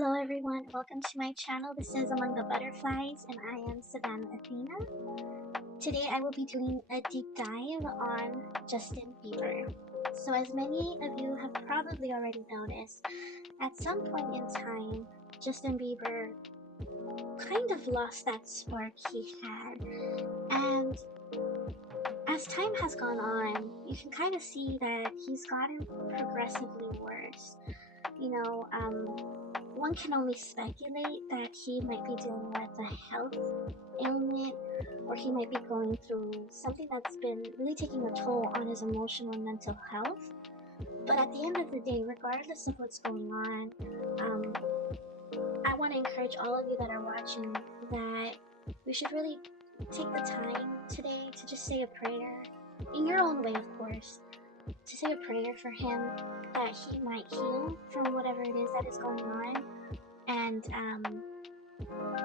Hello everyone, welcome to my channel. This is Among the Butterflies and I am Savannah Athena. Today I will be doing a deep dive on Justin Bieber. So as many of you have probably already noticed, at some point in time, Justin Bieber kind of lost that spark he had. And as time has gone on, you can kind of see that he's gotten progressively worse. One can only speculate that he might be dealing with a health ailment, or he might be going through something that's been really taking a toll on his emotional and mental health. But at the end of the day, regardless of what's going on, I want to encourage all of you that are watching that we should really take the time today to just say a prayer, in your own way of course, to say a prayer for him that he might heal from whatever it is that is going on, and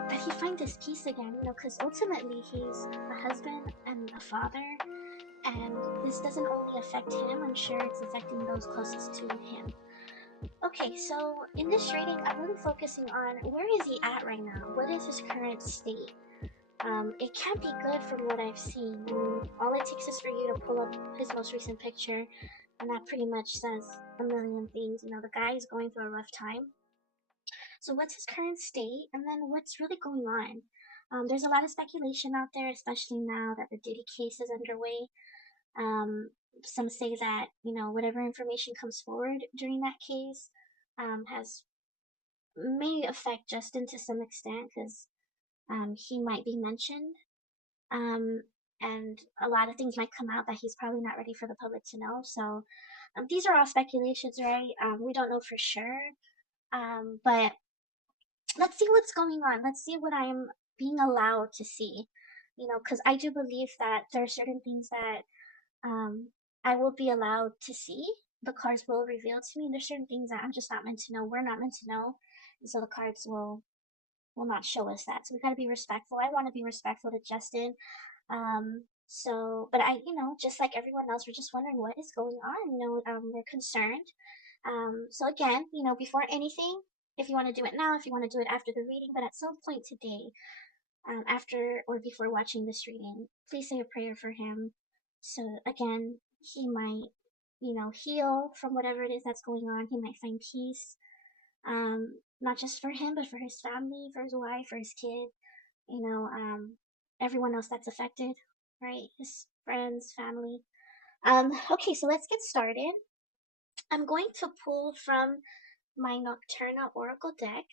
that he find his peace again, because ultimately he's a husband and a father, and this doesn't only affect him, I'm sure it's affecting those closest to him. Okay, so in this reading, I'm really focusing on where is he at right now? What is his current state? It can't be good from what I've seen. All it takes is for you to pull up his most recent picture, and that pretty much says a million things. The guy is going through a rough time. So what's his current state, and then what's really going on? There's a lot of speculation out there, especially now that the Diddy case is underway. Some say that, whatever information comes forward during that case may affect Justin to some extent, because he might be mentioned, and a lot of things might come out that he's probably not ready for the public to know. So these are all speculations, right? We don't know for sure, but let's see what's going on. Let's see what I'm being allowed to see, because I do believe that there are certain things that I will be allowed to see. The cards will reveal to me. There's certain things that I'm just not meant to know. We're not meant to know, and so the cards will not show us that. So we got to be respectful. I want to be respectful to Justin. But I, just like everyone else, we're just wondering what is going on. We're concerned. So again, before anything, if you want to do it now, if you want to do it after the reading, but at some point today, after or before watching this reading, please say a prayer for him. So again, he might, heal from whatever it is that's going on. He might find peace. Not just for him, but for his family, for his wife, for his kid, everyone else that's affected, right? His friends, family. Okay, so let's get started. I'm going to pull from my Nocturna Oracle deck,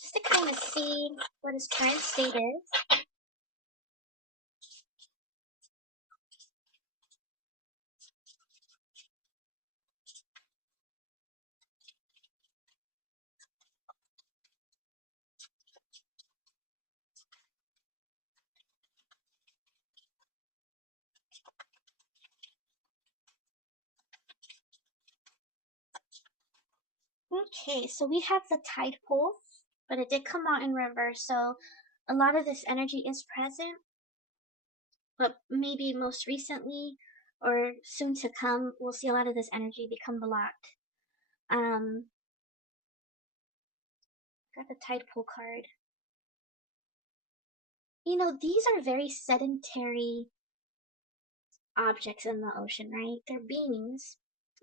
just to kind of see what his current state is. Okay, so we have the Tide Pool, but it did come out in reverse, so a lot of this energy is present, but maybe most recently or soon to come, we'll see a lot of this energy become blocked. Got the Tide Pool card. These are very sedentary objects in the ocean, right? They're beings,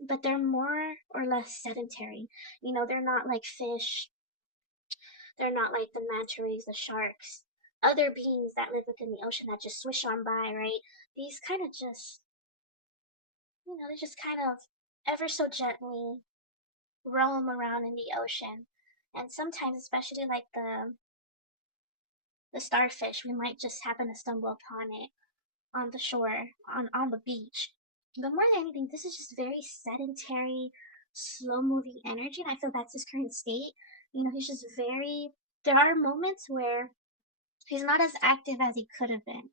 but they're more or less sedentary. They're not like fish. They're not like the manta rays, the sharks, other beings that live within the ocean that just swish on by, right? These kind of just, they just kind of ever so gently roam around in the ocean. And sometimes, especially like the starfish, we might just happen to stumble upon it on the shore, on the beach. But more than anything, this is just very sedentary, slow moving energy, and I feel that's his current state. He's just there are moments where he's not as active as he could have been.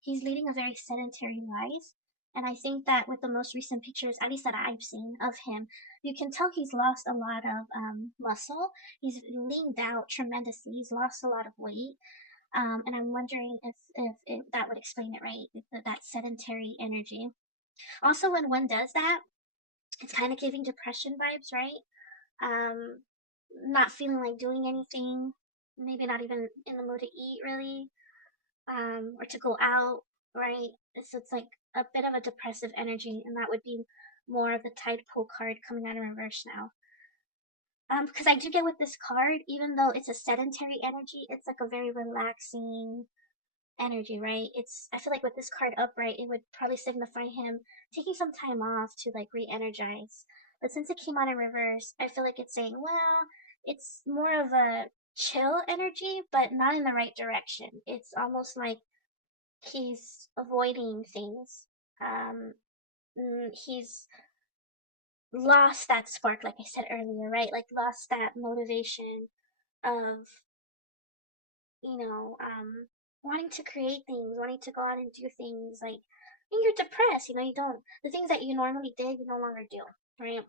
He's leading a very sedentary life, and I think that with the most recent pictures, at least that I've seen of him, you can tell he's lost a lot of muscle. He's leaned out tremendously. He's lost a lot of weight. And I'm wondering if that would explain it, right? That sedentary energy. Also, when one does that, it's kind of giving depression vibes, right? not feeling like doing anything, maybe not even in the mood to eat really, or to go out, right? So it's like a bit of a depressive energy, and that would be more of the tide pool card coming out in reverse now. Because I do get with this card, even though it's a sedentary energy, it's like a very relaxing energy, right? It's I feel like with this card upright, it would probably signify him taking some time off to like re-energize. But since it came out in reverse, I feel like it's saying, well, it's more of a chill energy, but not in the right direction. It's almost like he's avoiding things. Um, he's lost that spark, like I said earlier, right? Like lost that motivation of, you know, wanting to create things, wanting to go out and do things. Like, and you're depressed, you know, you don't, the things that you normally did, you no longer do, right?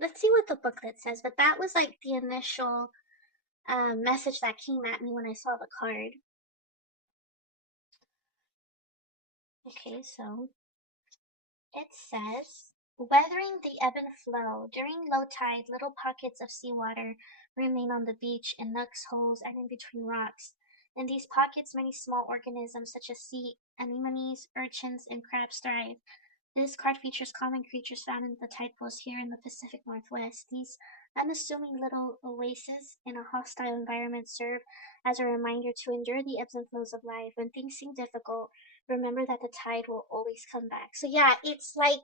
Let's see what the booklet says, but that was like the initial message that came at me when I saw the card. Okay, so it says, weathering the ebb and flow. During low tide, little pockets of seawater remain on the beach in nooks, holes, and in between rocks. In these pockets, many small organisms such as sea anemones, urchins, and crabs thrive. This card features common creatures found in the tide pools here in the Pacific Northwest. These unassuming little oases in a hostile environment serve as a reminder to endure the ebbs and flows of life. When things seem difficult, remember that the tide will always come back. So yeah, it's like,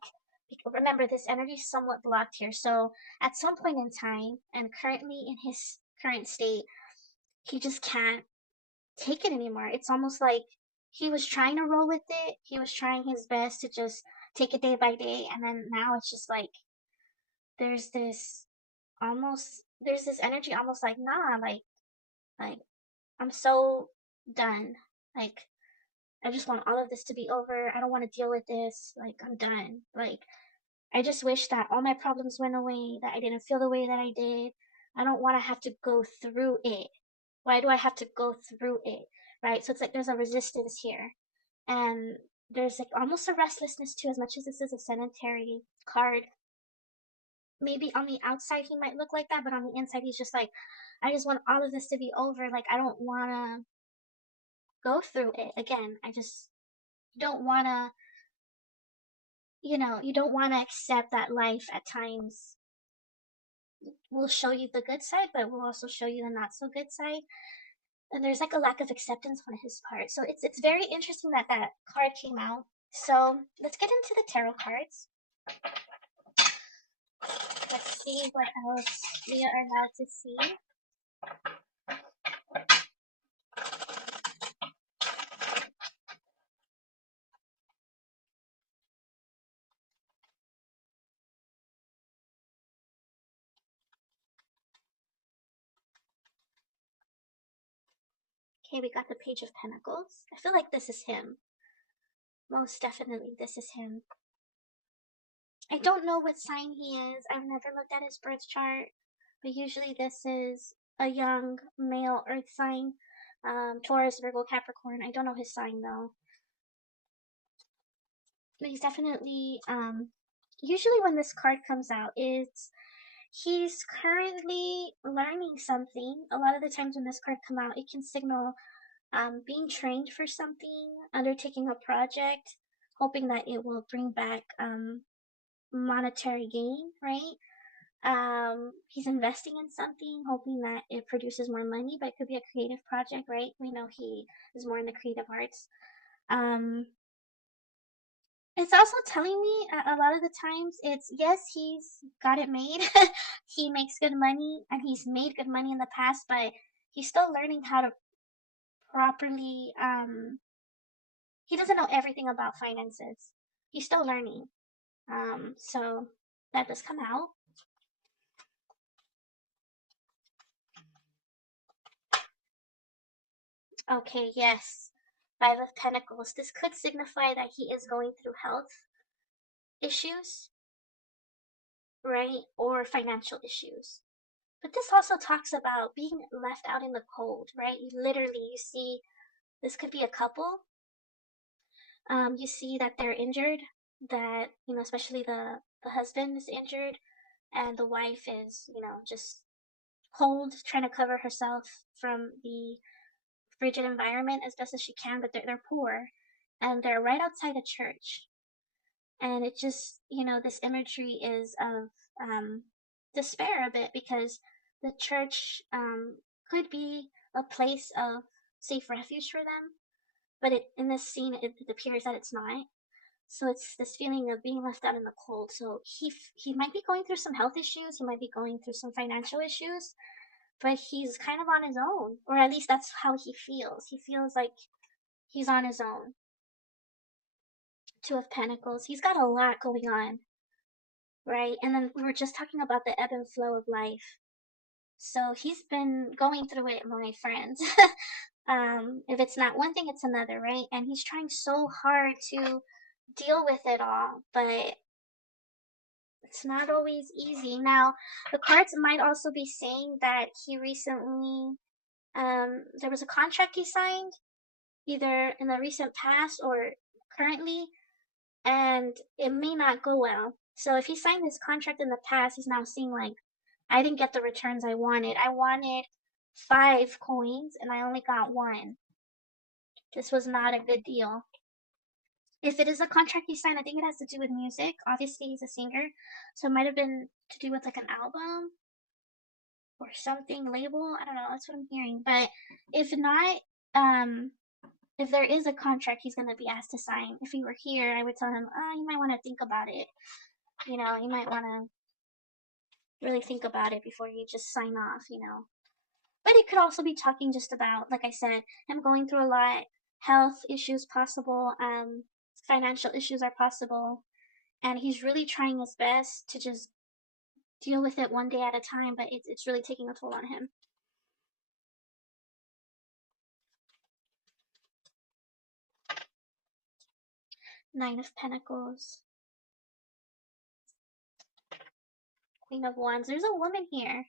remember, this energy is somewhat blocked here. So at some point in time, and currently in his current state, he just can't take it anymore. It's almost like he was trying to roll with it. He was trying his best to just take it day by day, and then now it's just like there's this there's this energy almost like, nah, like I'm so done. Like I just want all of this to be over. I don't want to deal with this. Like I'm done. Like I just wish that all my problems went away, that I didn't feel the way that I did. I don't want to have to go through it. Why do I have to go through it? Right? So it's like there's a resistance here. And there's like almost a restlessness too, as much as this is a sedentary card. Maybe on the outside he might look like that, but on the inside he's just like, I just want all of this to be over. Like I don't want to go through it again. I just don't want to, you don't want to accept that life at times will show you the good side, but will also show you the not so good side. And there's like a lack of acceptance on his part. So it's very interesting that that card came out. So let's get into the tarot cards. Let's see what else we are allowed to see. Okay, we got the Page of Pentacles. I feel like this is him. Most definitely, this is him. I don't know what sign he is. I've never looked at his birth chart, but usually this is a young male earth sign. Taurus, Virgo, Capricorn. I don't know his sign though. But he's definitely, usually when this card comes out, he's currently learning something. A lot of the times when this card come out, it can signal being trained for something, undertaking a project, hoping that it will bring back monetary gain, right? He's investing in something, hoping that it produces more money, but it could be a creative project, right? We know he is more in the creative arts. Um, it's also telling me a lot of the times it's yes, he's got it made. He makes good money and he's made good money in the past, but he's still learning how to properly he doesn't know everything about finances. He's still learning. So that does come out. Okay, yes. Five of Pentacles. This could signify that he is going through health issues, right? Or financial issues. But this also talks about being left out in the cold, right? Literally, you see, this could be a couple. You see that they're injured, that, especially the husband is injured, and the wife is, just cold, trying to cover herself from the frigid environment as best as she can, but they're poor, and they're right outside a church. And it just, this imagery is of despair a bit, because the church could be a place of safe refuge for them, but in this scene, it appears that it's not. So it's this feeling of being left out in the cold. So he might be going through some health issues, he might be going through some financial issues, but he's kind of on his own, or at least that's how he feels. He feels like he's on his own. Two of Pentacles. He's got a lot going on, right? And then we were just talking about the ebb and flow of life. So he's been going through it, my friends. If it's not one thing, it's another, right? And he's trying so hard to deal with it all, but it's not always easy. Now, the cards might also be saying that he recently, there was a contract he signed, either in the recent past or currently, and it may not go well. So if he signed this contract in the past, he's now seeing like, I didn't get the returns I wanted. I wanted 5 coins and I only got one. This was not a good deal. If it is a contract he signed, I think it has to do with music. Obviously, he's a singer, so it might have been to do with like an album or something, label. I don't know. That's what I'm hearing. But if not, if there is a contract he's gonna be asked to sign, if he were here, I would tell him, you might want to think about it. You might want to really think about it before you just sign off. But it could also be talking just about, like I said, him going through a lot, health issues possible, financial issues are possible, and he's really trying his best to just deal with it one day at a time, but it's really taking a toll on him. Nine of Pentacles. Queen of Wands. There's a woman here.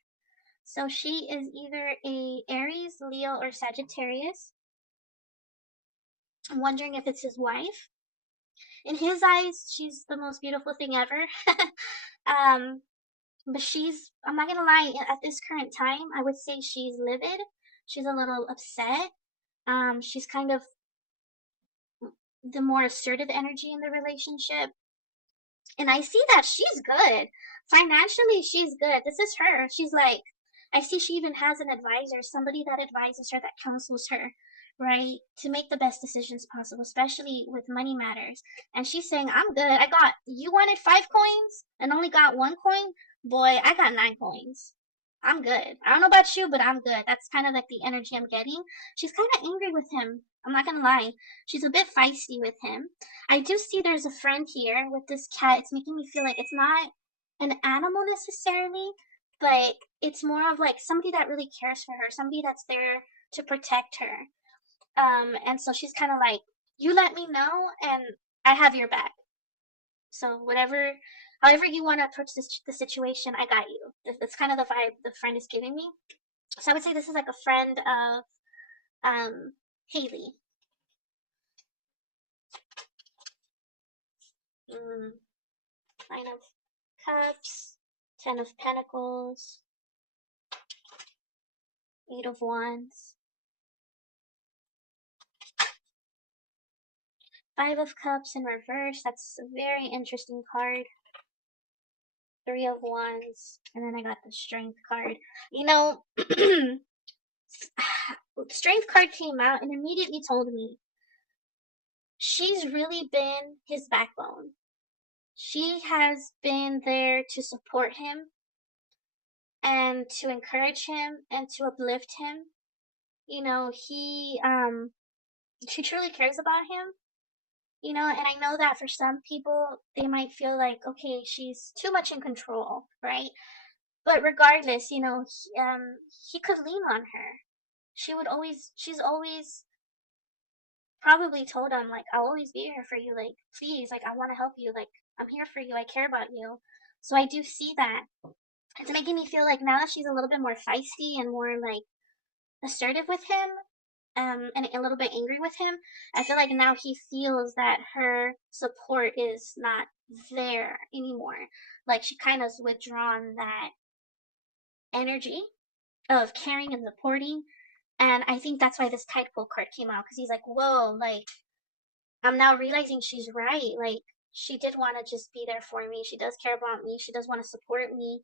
So she is either a Aries, Leo, or Sagittarius. I'm wondering if it's his wife. In his eyes, she's the most beautiful thing ever. um, but I'm not gonna lie, at this current time, I would say she's livid. She's a little upset. She's kind of the more assertive energy in the relationship. And I see that she's good. Financially, she's good. This is her. She's like, I see she even has an advisor, somebody that advises her, that counsels her, right? To make the best decisions possible, especially with money matters. And she's saying, I'm good. You wanted 5 coins and only got 1 coin? Boy, I got 9 coins. I'm good. I don't know about you, but I'm good. That's kind of like the energy I'm getting. She's kind of angry with him. I'm not gonna lie. She's a bit feisty with him. I do see there's a friend here with this cat. It's making me feel like it's not an animal necessarily, but it's more of like somebody that really cares for her, somebody that's there to protect her. And so she's kind of like, you let me know, and I have your back. So however you want to approach the situation, I got you. That's kind of the vibe the friend is giving me. So I would say this is like a friend of Haley. Mm, Nine of Cups, Ten of Pentacles, Eight of Wands, Five of Cups in reverse. That's a very interesting card. Three of Wands, and then I got the Strength card. Strength card came out and immediately told me she's really been his backbone. She has been there to support him and to encourage him and to uplift him. She truly cares about him. And I know that for some people, they might feel like, okay, she's too much in control, right? But regardless, he could lean on her. She's always probably told him, like, I'll always be here for you, like, please, like, I want to help you, like, I'm here for you, I care about you. So I do see that. It's making me feel like now that she's a little bit more feisty and more, like, assertive with him, and a little bit angry with him. I feel like now he feels that her support is not there anymore. Like she kind of has withdrawn that energy of caring and supporting. And I think that's why this Tideful card came out, because he's like, whoa, like I'm now realizing she's right. Like she did want to just be there for me. She does care about me. She does want to support me.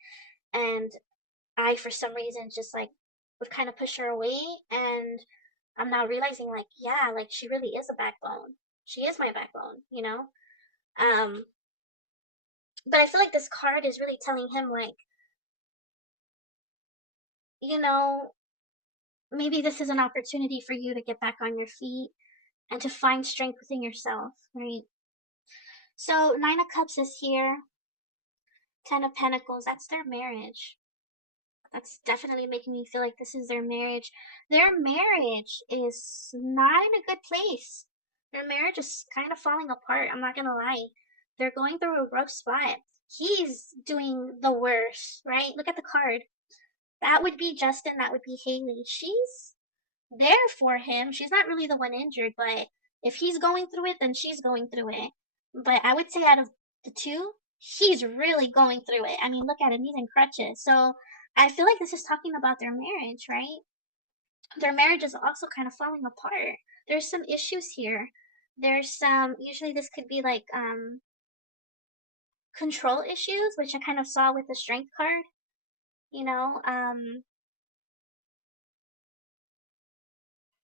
And I, for some reason, just like would kind of push her away. And I'm now realizing, like, yeah, like she really is a backbone. She is my backbone, you know? Um, but I feel like this card is really telling him, like, you know, maybe this is an opportunity for you to get back on your feet and to find strength within yourself, right? So, Nine of Cups is here. Ten of Pentacles, that's their marriage. That's definitely making me feel like this is their marriage. Their marriage is not in a good place. Their marriage is kind of falling apart. I'm not gonna lie. They're going through a rough spot. He's doing the worst, right? Look at the card. That would be Justin. That would be Haley. She's there for him. She's not really the one injured, but if he's going through it, then she's going through it. But I would say out of the two, he's really going through it. I mean, look at him, he's in crutches. So I feel like this is talking about their marriage, right? Their marriage is also kind of falling apart. There's some issues here. There's some, usually this could be like control issues, which I kind of saw with the strength card, you know.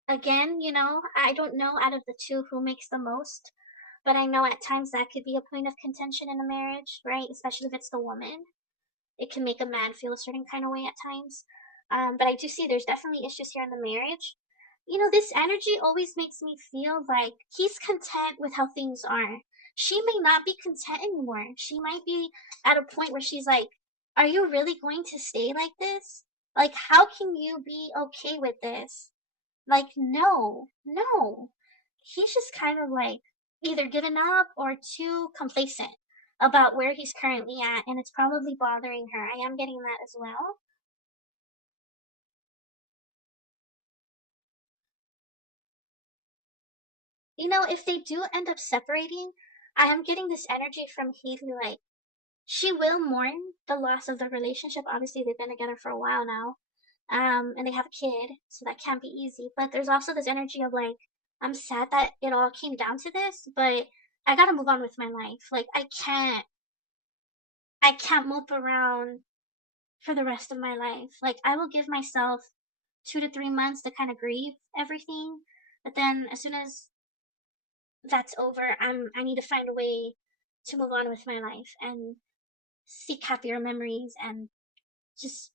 Again, you know, I don't know out of the two who makes the most, but I know at times that could be a point of contention in a marriage, right? Especially if it's the woman. It can make a man feel a certain kind of way at times. But I do see there's definitely issues here in the marriage. You know, this energy always makes me feel like he's content with how things are. She may not be content anymore. She might be at a point where she's like, are you really going to stay like this? Like, how can you be okay with this? Like, no, no. He's just kind of like either given up or too complacent about where he's currently at, and it's probably bothering her. I am getting that as well. You know, if they do end up separating, I am getting this energy from Haley, like, she will mourn the loss of the relationship. Obviously, they've been together for a while now, and they have a kid, so that can't be easy. But there's also this energy of like, I'm sad that it all came down to this, but I gotta move on with my life. Like, I can't mope around for the rest of my life. Like, I will give myself 2 to 3 months to kind of grieve everything, but then as soon as that's over, I need to find a way to move on with my life and seek happier memories and just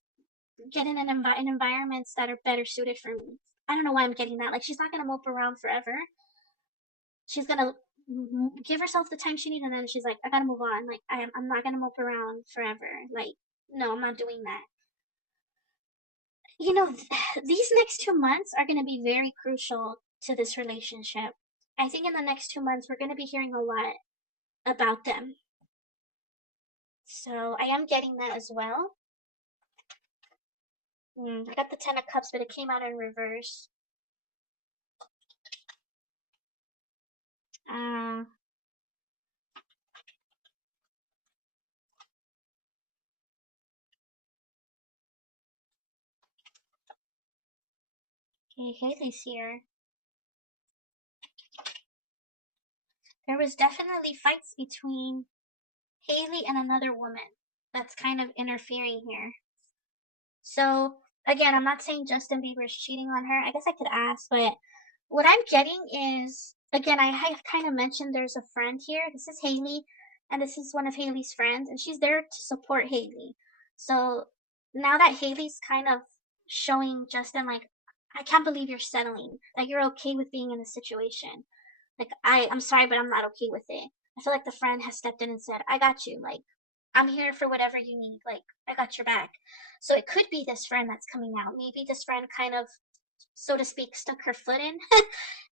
get in environments that are better suited for me. I don't know why I'm getting that. Like, she's not gonna mope around forever. She's gonna give herself the time she needs, and then she's like, I gotta move on. Like, I'm not gonna mope around forever. Like, no, I'm not doing that. You know, these next 2 months are gonna be very crucial to this relationship. I think in the next 2 months we're gonna be hearing a lot about them. So I am getting that as well. I got the Ten of Cups, but it came out in reverse. Uh, okay, Haley's here. There was definitely fights between Haley and another woman that's kind of interfering here. So again, I'm not saying Justin Bieber is cheating on her. I guess I could ask, but what I'm getting is, again, I have kind of mentioned there's a friend here. This is Haley, and this is one of Haley's friends, and she's there to support Haley. So now that Haley's kind of showing Justin, like, I can't believe you're settling, that you're okay with being in this situation. Like, I'm sorry, but I'm not okay with it. I feel like the friend has stepped in and said, I got you. Like, I'm here for whatever you need. Like, I got your back. So it could be this friend that's coming out. Maybe this friend kind of, so to speak, stuck her foot in,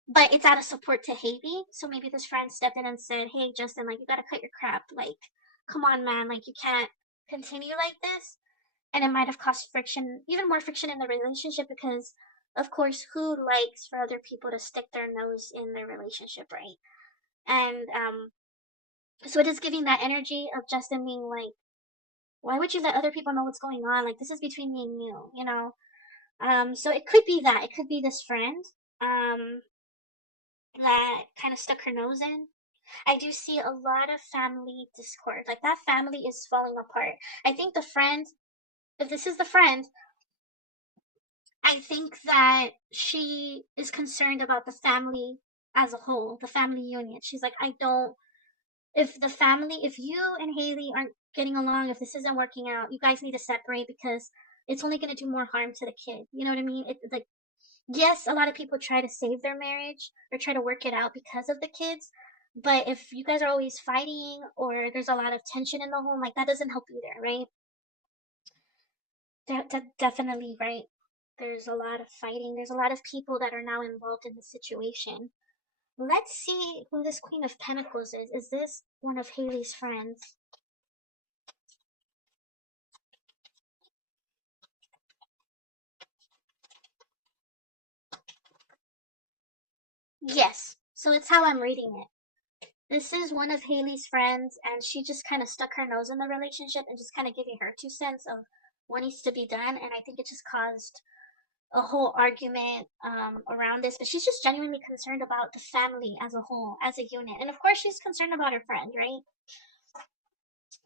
but it's out of support to Haley. So maybe this friend stepped in and said, hey, Justin, like, you gotta cut your crap. Like, come on, man. Like, you can't continue like this. And it might have caused friction, even more friction in the relationship, because of course, who likes for other people to stick their nose in their relationship, right? And so it is giving that energy of Justin being like, why would you let other people know what's going on? Like, this is between me and you, you know? So it could be that. It could be this friend um, that kind of stuck her nose in. I do see a lot of family discord. Like, that family is falling apart. I think the friend, if this is the friend, I think that she is concerned about the family as a whole, the family union. She's like, I don't, if the family, if you and Haley aren't getting along, if this isn't working out, you guys need to separate because it's only going to do more harm to the kid. You know what I mean? Like, yes, a lot of people try to save their marriage or try to work it out because of the kids. But if you guys are always fighting or there's a lot of tension in the home, like that doesn't help either, right? Definitely, right? There's a lot of fighting. There's a lot of people that are now involved in the situation. Let's see who this Queen of Pentacles is. Is this one of Haley's friends? Yes. So it's how I'm reading it. This is one of Haley's friends, and she just kind of stuck her nose in the relationship and just kind of giving her 2 cents of what needs to be done. And I think it just caused a whole argument around this. But she's just genuinely concerned about the family as a whole, as a unit. And of course, she's concerned about her friend, right?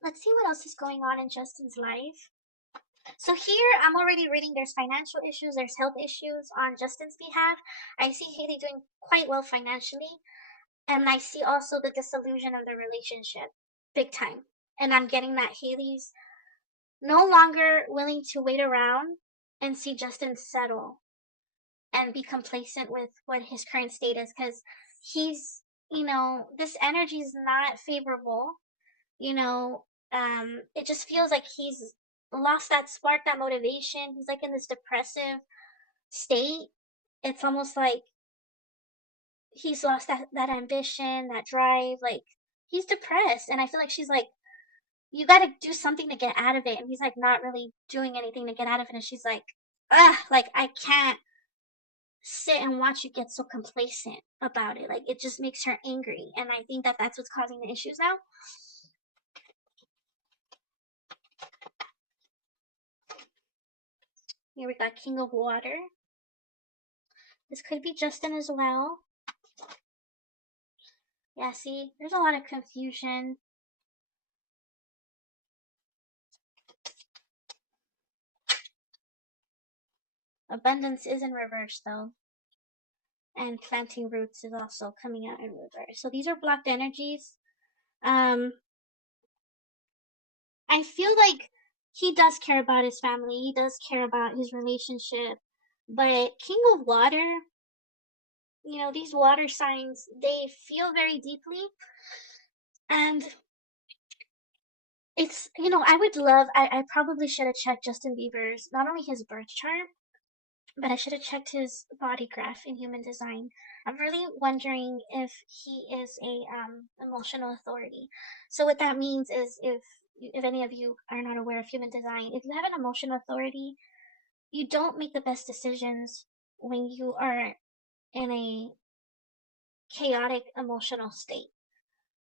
Let's see what else is going on in Justin's life. So here, I'm already reading there's financial issues, there's health issues on Justin's behalf. I see Haley doing quite well financially. And I see also the disillusion of the relationship, big time. And I'm getting that Haley's no longer willing to wait around and see Justin settle and be complacent with what his current state is because he's, this energy is not favorable. You know, it just feels like he's lost that spark, that motivation. He's like in this depressive state. It's almost like he's lost that ambition, that drive. Like he's depressed, and I feel like she's like, you got to do something to get out of it, and he's like not really doing anything to get out of it, and she's like, like I can't sit and watch you get so complacent about it. Like it just makes her angry, and I think that that's what's causing the issues now. Here we got King of Water. This could be Justin as well. Yeah, see, there's a lot of confusion. Abundance is in reverse though. And planting roots is also coming out in reverse. So these are blocked energies. Um, I feel like he does care about his family. He does care about his relationship. But King of Water, these water signs, they feel very deeply. And it's, I probably should have checked Justin Bieber's, not only his birth chart, but I should have checked his body graph in human design. I'm really wondering if he is a emotional authority. So what that means is if any of you are not aware of human design, if you have an emotional authority, you don't make the best decisions when you are in a chaotic emotional state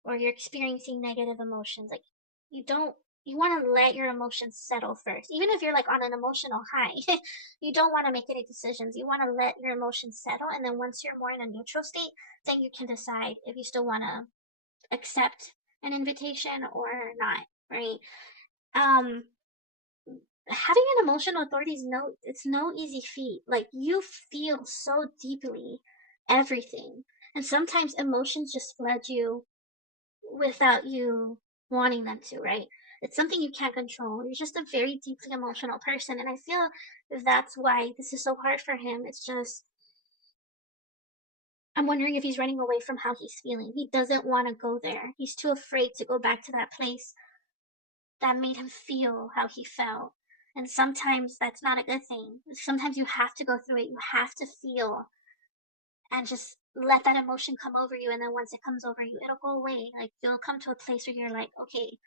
or you're experiencing negative emotions. Like you don't you want to let your emotions settle first. Even if you're like on an emotional high, you don't want to make any decisions. You want to let your emotions settle, and then once you're more in a neutral state, then you can decide if you still want to accept an invitation or not, right? Um Having an emotional authority is it's no easy feat. Like you feel so deeply everything. And sometimes emotions just flood you without you wanting them to, right? It's something you can't control. You're just a very deeply emotional person. And I feel that's why this is so hard for him. It's just, I'm wondering if he's running away from how he's feeling. He doesn't want to go there. He's too afraid to go back to that place that made him feel how he felt. And sometimes that's not a good thing. Sometimes you have to go through it. You have to feel and just let that emotion come over you. And then once it comes over you, it'll go away. Like you'll come to a place where you're like, okay,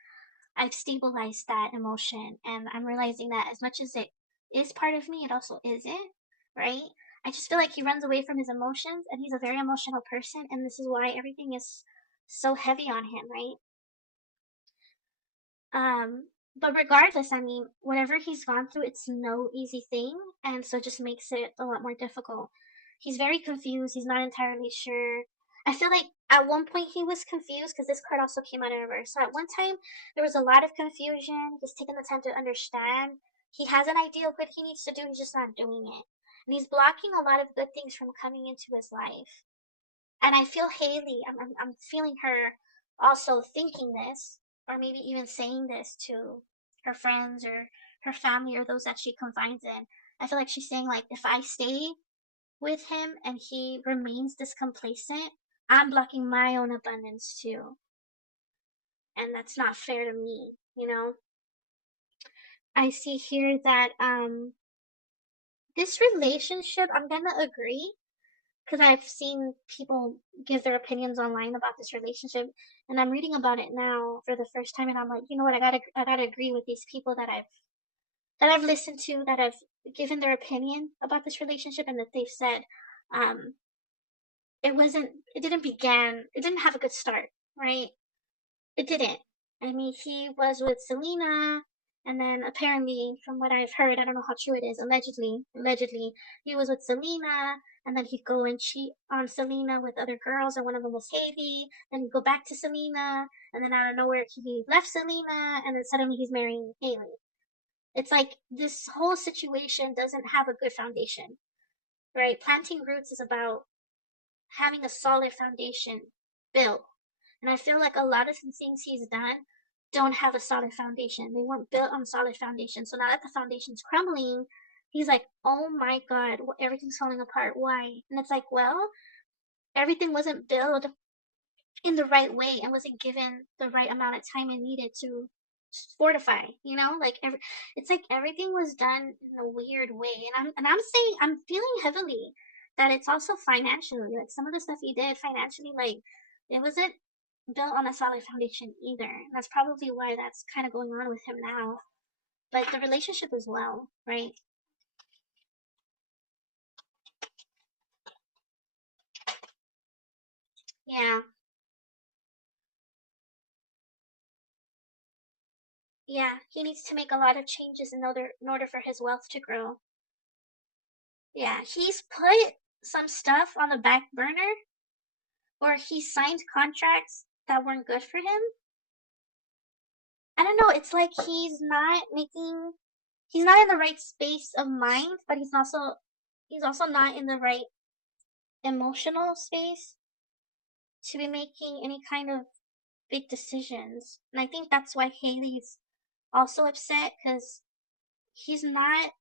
I've stabilized that emotion, and I'm realizing that as much as it is part of me, it also isn't, right? I just feel like he runs away from his emotions, and he's a very emotional person, and this is why everything is so heavy on him, right? But regardless, I mean, whatever he's gone through, it's no easy thing, and so it just makes it a lot more difficult. He's very confused. He's not entirely sure. I feel like at one point he was confused because this card also came out in reverse. So at one time there was a lot of confusion. He's taking the time to understand. He has an idea of what he needs to do. He's just not doing it, and he's blocking a lot of good things from coming into his life. And I feel Haley, I'm feeling her also thinking this, or maybe even saying this to her friends or her family or those that she confides in. I feel like she's saying, like, if I stay with him and he remains this complacent, I'm blocking my own abundance too. And that's not fair to me, you know? I see here that this relationship, I'm gonna agree, because I've seen people give their opinions online about this relationship, and I'm reading about it now for the first time, and I'm like, you know what, I gotta agree with these people that I've listened to, that have given their opinion about this relationship, and that they've said, um, it didn't have a good start, right? It didn't. I mean, he was with Selena, and then apparently, from what I've heard, I don't know how true it is, allegedly, he was with Selena, and then he'd go and cheat on Selena with other girls, and one of them was Haley, then he'd go back to Selena, and then out of nowhere, he left Selena, and then suddenly he's marrying Haley. It's like this whole situation doesn't have a good foundation, right? Planting roots is about having a solid foundation built. And I feel like a lot of the things he's done don't have a solid foundation. They weren't built on solid foundation. So now that the foundation's crumbling, he's like, oh my God, everything's falling apart. Why? And it's like, well, everything wasn't built in the right way and wasn't given the right amount of time it needed to fortify, you know, like it's like everything was done in a weird way. And I'm saying, I'm feeling heavily that it's also financially, like some of the stuff he did financially, like it wasn't built on a solid foundation either, and that's probably why that's kind of going on with him now. But the relationship as well, right? Yeah, yeah, he needs to make a lot of changes in order for his wealth to grow. Yeah, he's put some stuff on the back burner, or he signed contracts that weren't good for him. I don't know, it's like he's not in the right space of mind, but he's also not in the right emotional space to be making any kind of big decisions. And I think that's why Haley's also upset, because he's not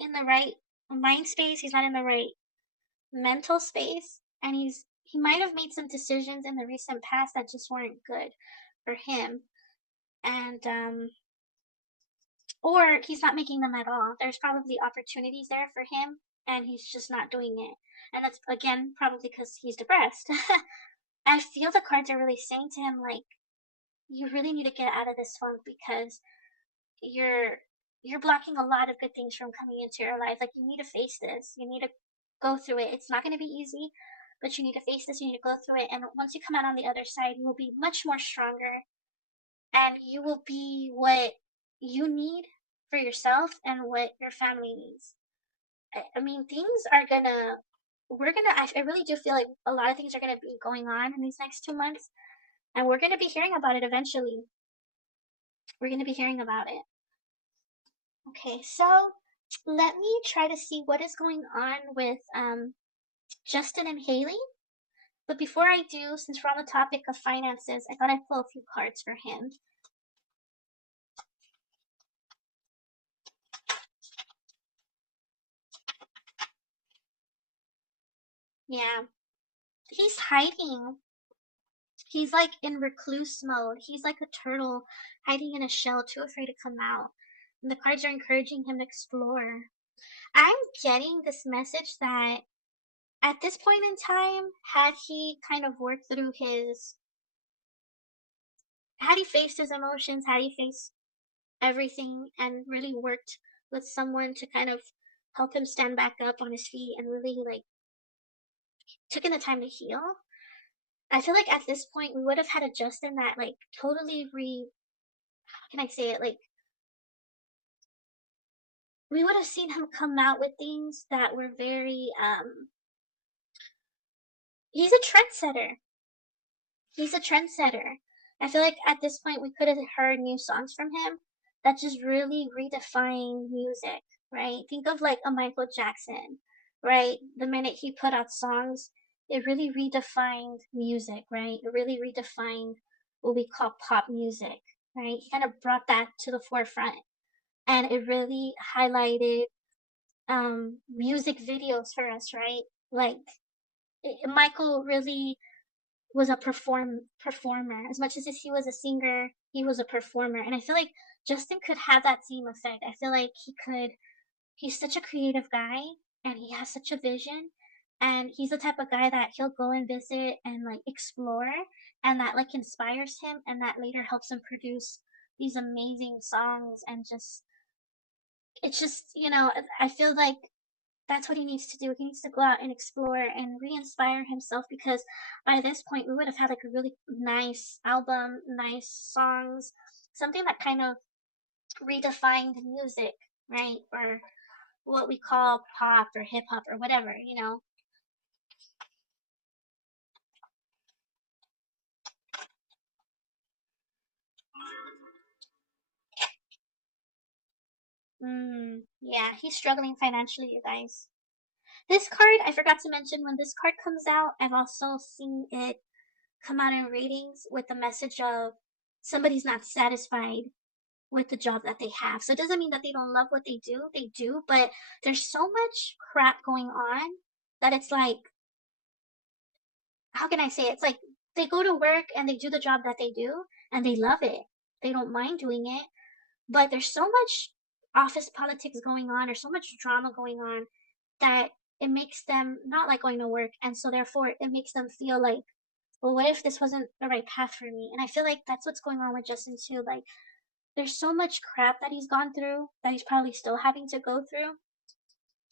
in the right mind space, he's not in the right mental space, and he might have made some decisions in the recent past that just weren't good for him. And or he's not making them at all. There's probably opportunities there for him, and he's just not doing it. And that's again probably because he's depressed. I feel the cards are really saying to him, like, you really need to get out of this funk, because you're you're blocking a lot of good things from coming into your life. Like, you need to face this. You need to go through it. It's not going to be easy, but you need to face this. You need to go through it. And once you come out on the other side, you will be much more stronger, and you will be what you need for yourself and what your family needs. I mean, I really do feel like a lot of things are gonna be going on in these next 2 months, and we're gonna be hearing about it eventually. We're gonna be hearing about it. Okay, so let me try to see what is going on with Justin and Haley. But before I do, since we're on the topic of finances, I thought I'd pull a few cards for him. Yeah, he's hiding. He's like in recluse mode. He's like a turtle hiding in a shell, too afraid to come out. And the cards are encouraging him to explore. I'm getting this message that at this point in time, had he faced his emotions, had he faced everything and really worked with someone to kind of help him stand back up on his feet and really like took in the time to heal. I feel like at this point we would have had a Justin that like totally how can I say it, like we would have seen him come out with things that were very he's a trendsetter. He's a trendsetter. I feel like at this point we could have heard new songs from him that just really redefine music, right? Think of like a Michael Jackson, right? The minute he put out songs, it really redefined music, right? It really redefined what we call pop music, right? He kind of brought that to the forefront and it really highlighted music videos for us, right? Like Michael really was a performer. As much as he was a singer, he was a performer. And I feel like Justin could have that same effect. I feel like he's such a creative guy and he has such a vision. And he's the type of guy that he'll go and visit and like explore and that like inspires him and that later helps him produce these amazing songs and just it's just, I feel like that's what he needs to do. He needs to go out and explore and re-inspire himself because by this point we would have had like a really nice album, nice songs, something that kind of redefined music, right? Or what we call pop or hip hop or whatever. Yeah, he's struggling financially, you guys. This card, I forgot to mention, when this card comes out, I've also seen it come out in ratings with the message of somebody's not satisfied with the job that they have. So it doesn't mean that they don't love what they do, but there's so much crap going on that it's like, how can I say it? It's like they go to work and they do the job that they do and they love it. They don't mind doing it, but there's so much office politics going on or so much drama going on that it makes them not like going to work. And so therefore it makes them feel like, well, what if this wasn't the right path for me? And I feel like that's what's going on with Justin too. Like there's so much crap that he's gone through that he's probably still having to go through.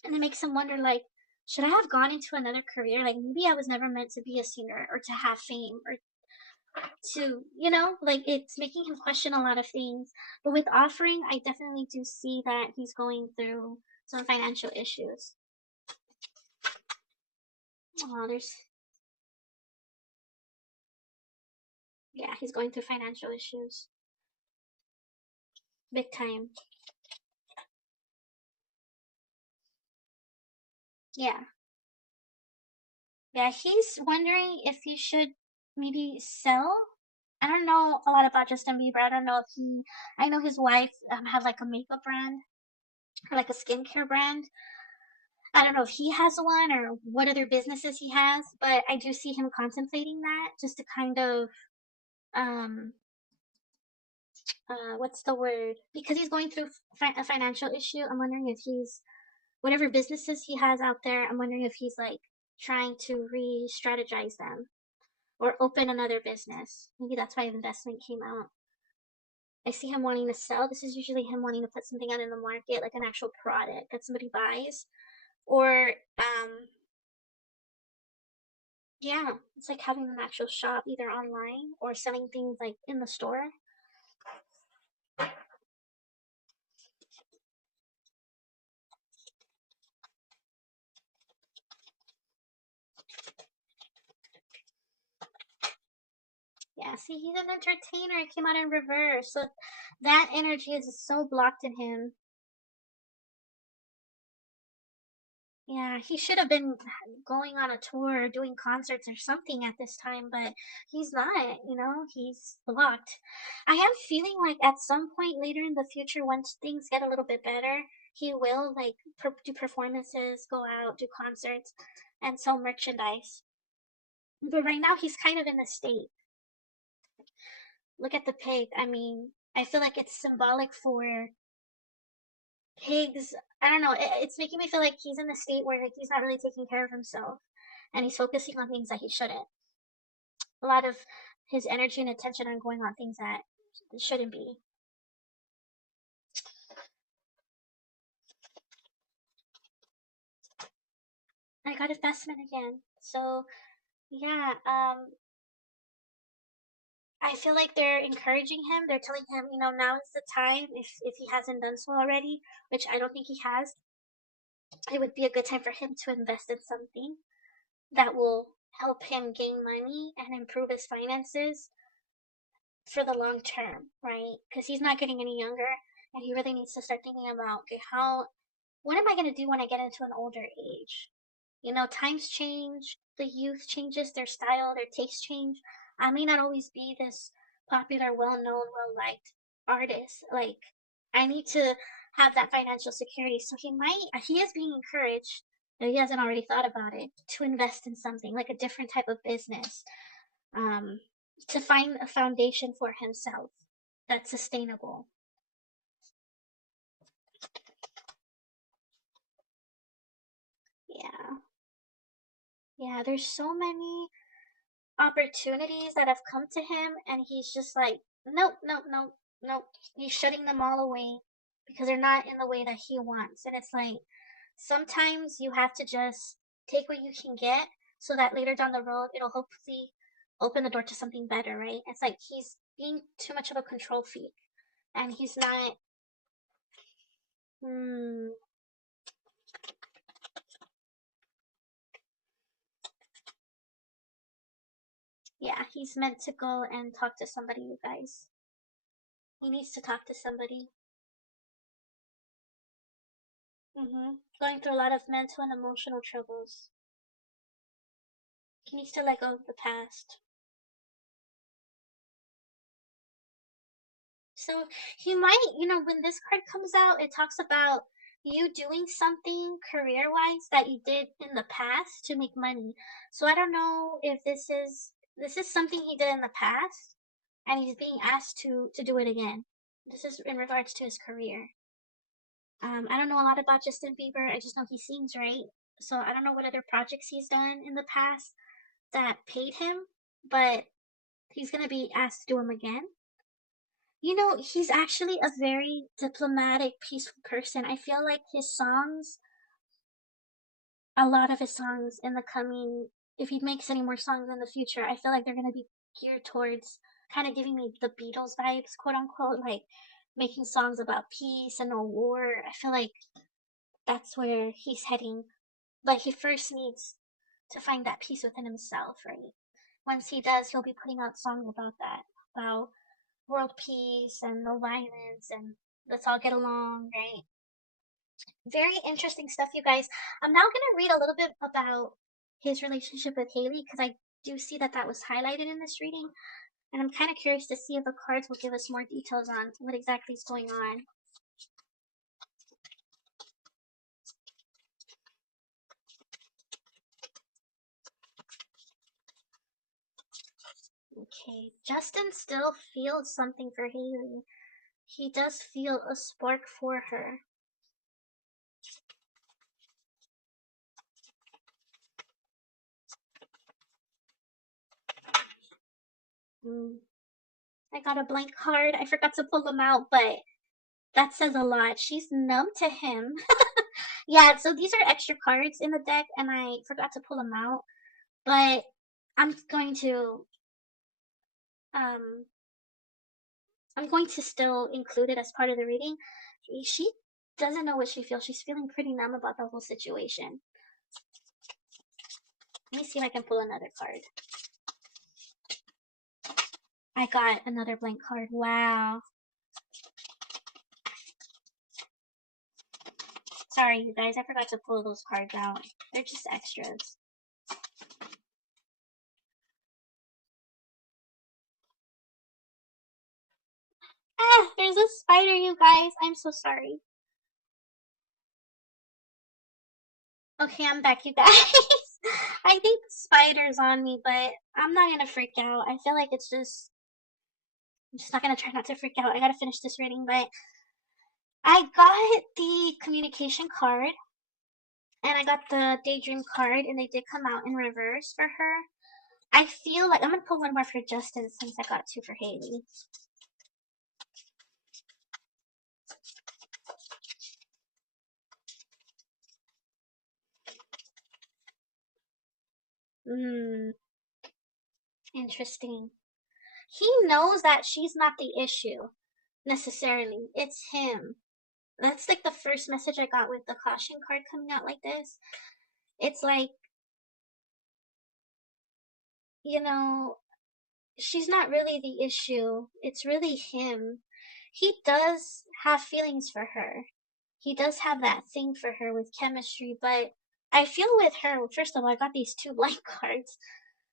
And it makes him wonder, like, should I have gone into another career? Like, maybe I was never meant to be a singer or to have fame or like it's making him question a lot of things. But with offering, I definitely do see that he's going through some financial issues. Oh, yeah, he's going through financial issues. Big time. Yeah. Yeah, he's wondering if he should maybe sell. I don't know a lot about Justin Bieber. I don't know if I know his wife has like a makeup brand or like a skincare brand. I don't know if he has one or what other businesses he has, but I do see him contemplating that just to kind of, um, what's the word? Because he's going through a financial issue. I'm wondering if whatever businesses he has out there, I'm wondering if he's like trying to re strategize them or open another business. Maybe that's why investment came out. I see him wanting to sell. This is usually him wanting to put something out in the market, like an actual product that somebody buys. Or, yeah, it's like having an actual shop either online or selling things like in the store. Yeah, see, he's an entertainer. It came out in reverse. So that energy is so blocked in him. Yeah, he should have been going on a tour, doing concerts or something at this time, but he's not, he's blocked. I am feeling like at some point later in the future, once things get a little bit better, he will like do performances, go out, do concerts, and sell merchandise. But right now, he's kind of in a state. Look at the pig. I mean, I feel like it's symbolic for pigs. I don't know. It's making me feel like he's in a state where like he's not really taking care of himself, and he's focusing on things that he shouldn't. A lot of his energy and attention are going on things that shouldn't be. I got investment again. So yeah, I feel like they're encouraging him. They're telling him, now is the time. If he hasn't done so already, which I don't think he has, it would be a good time for him to invest in something that will help him gain money and improve his finances for the long term, right? Because he's not getting any younger, and he really needs to start thinking about, okay, what am I going to do when I get into an older age? Times change, the youth changes, their style, their tastes change. I may not always be this popular, well known, well liked artist. Like, I need to have that financial security. So he is being encouraged, if he hasn't already thought about it, to invest in something like a different type of business, um, to find a foundation for himself that's sustainable. Yeah. Yeah, there's so many opportunities that have come to him, and he's just like, nope, nope, nope, nope. He's shutting them all away because they're not in the way that he wants. And it's like, sometimes you have to just take what you can get so that later down the road, it'll hopefully open the door to something better, right? It's like he's being too much of a control freak, and he's not, hmm, yeah, he's meant to go and talk to somebody, you guys. He needs to talk to somebody. Going through a lot of mental and emotional troubles. He needs to let go of the past. So he might, when this card comes out, it talks about you doing something career wise that you did in the past to make money. So I don't know if this is something he did in the past and he's being asked to do it again. This is in regards to his career. I don't know a lot about Justin Bieber. I just know he sings, right? So I don't know what other projects he's done in the past that paid him, but he's gonna be asked to do them again. He's actually a very diplomatic, peaceful person. I feel like a lot of his songs in the coming, if he makes any more songs in the future, I feel like they're gonna be geared towards kind of giving me the Beatles vibes, quote unquote, like making songs about peace and no war. I feel like that's where he's heading. But he first needs to find that peace within himself, right? Once he does, he'll be putting out songs about that, about world peace and no violence and let's all get along, right? Very interesting stuff, you guys. I'm now going to read a little bit about his relationship with Haley because I do see that that was highlighted in this reading, and I'm kind of curious to see if the cards will give us more details on what exactly is going on. Okay, Justin still feels something for Haley. He does feel a spark for her. Mm. I got a blank card. I forgot to pull them out, but that says a lot. She's numb to him. Yeah, so these are extra cards in the deck, and I forgot to pull them out. But I'm going to um I'm going to still include it as part of the reading. She doesn't know what she feels. She's feeling pretty numb about the whole situation. Let me see if I can pull another card. I got another blank card. Wow. Sorry, you guys. I forgot to pull those cards out. They're just extras. Ah, there's a spider, you guys. I'm so sorry. Okay, I'm back, you guys. I think the spider's on me, but I'm not gonna freak out. I feel like I'm just not gonna try not to freak out. I gotta finish this reading, but I got the communication card and I got the daydream card, and they did come out in reverse for her. I feel like I'm gonna pull one more for Justin since I got two for Haley. Hmm, interesting. He knows that she's not the issue necessarily. It's him. That's like the first message I got with the caution card coming out like this. It's like, you know, she's not really the issue. It's really him. He does have feelings for her. He does have that thing for her with chemistry, but I feel with her, first of all, I got these two blank cards.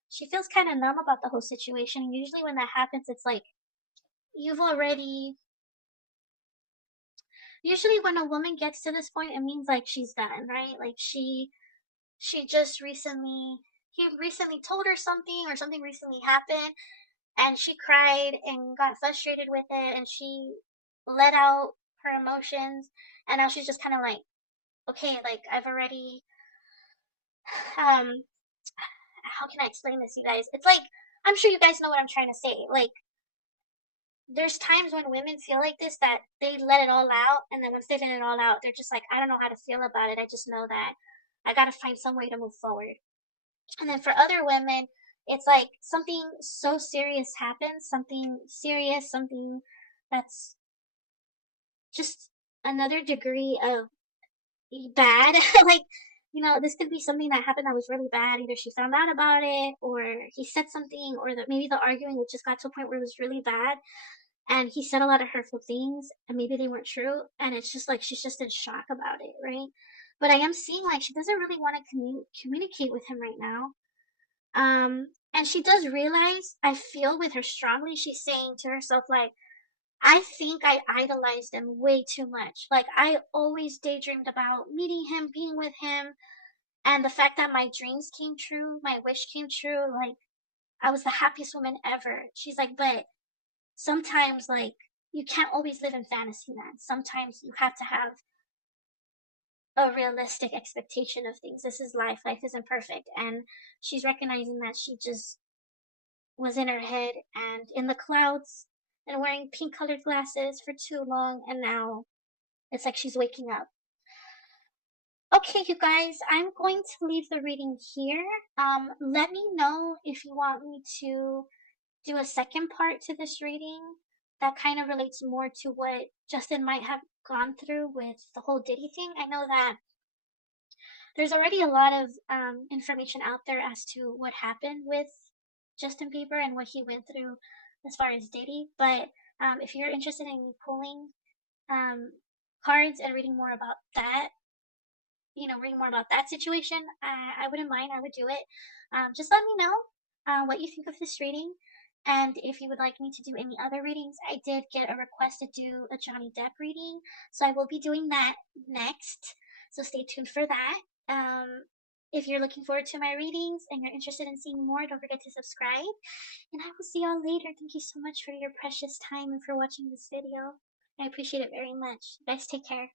She feels kind of numb about the whole situation. Usually when that happens, it's like you've already usually when a woman gets to this point, it means like she's done, right? Like she just recently he recently told her something or something recently happened and she cried and got frustrated with it and she let out her emotions and now she's just kind of like okay, like I've already um how can I explain this, you guys? It's like I'm sure you guys know what I'm trying to say. Like there's times when women feel like this that they let it all out and then once they let it all out they're just like I don't know how to feel about it. I just know that I got to find some way to move forward. And then for other women it's like something so serious happens, something serious, something that's just another degree of bad. Like, you know, this could be something that happened that was really bad. Either she found out about it, or he said something, or that maybe the arguing it just got to a point where it was really bad, and he said a lot of hurtful things, and maybe they weren't true, and it's just like she's just in shock about it, right? But I am seeing like she doesn't really want to communicate with him right now. And she does realize, I feel with her strongly, she's saying to herself like, I think I idolized him way too much. Like, I always daydreamed about meeting him, being with him, and the fact that my dreams came true, my wish came true, like, I was the happiest woman ever. She's like, but sometimes, like, you can't always live in fantasy land. Sometimes you have to have a realistic expectation of things. This is life. Life isn't perfect. And she's recognizing that she just was in her head and in the clouds and wearing pink colored glasses for too long, and now it's like she's waking up. Okay, you guys, I'm going to leave the reading here. Let me know if you want me to do a second part to this reading that kind of relates more to what Justin might have gone through with the whole Diddy thing. I know that there's already a lot of information out there as to what happened with Justin Bieber and what he went through as far as Diddy. But if you're interested in me pulling um, cards and reading more about that, reading more about that situation, I wouldn't mind. I would do it. Just let me know what you think of this reading. And if you would like me to do any other readings, I did get a request to do a Johnny Depp reading. So I will be doing that next. So stay tuned for that. If you're looking forward to my readings and you're interested in seeing more, don't forget to subscribe. And I will see y'all later. Thank you so much for your precious time and for watching this video. I appreciate it very much. You guys take care.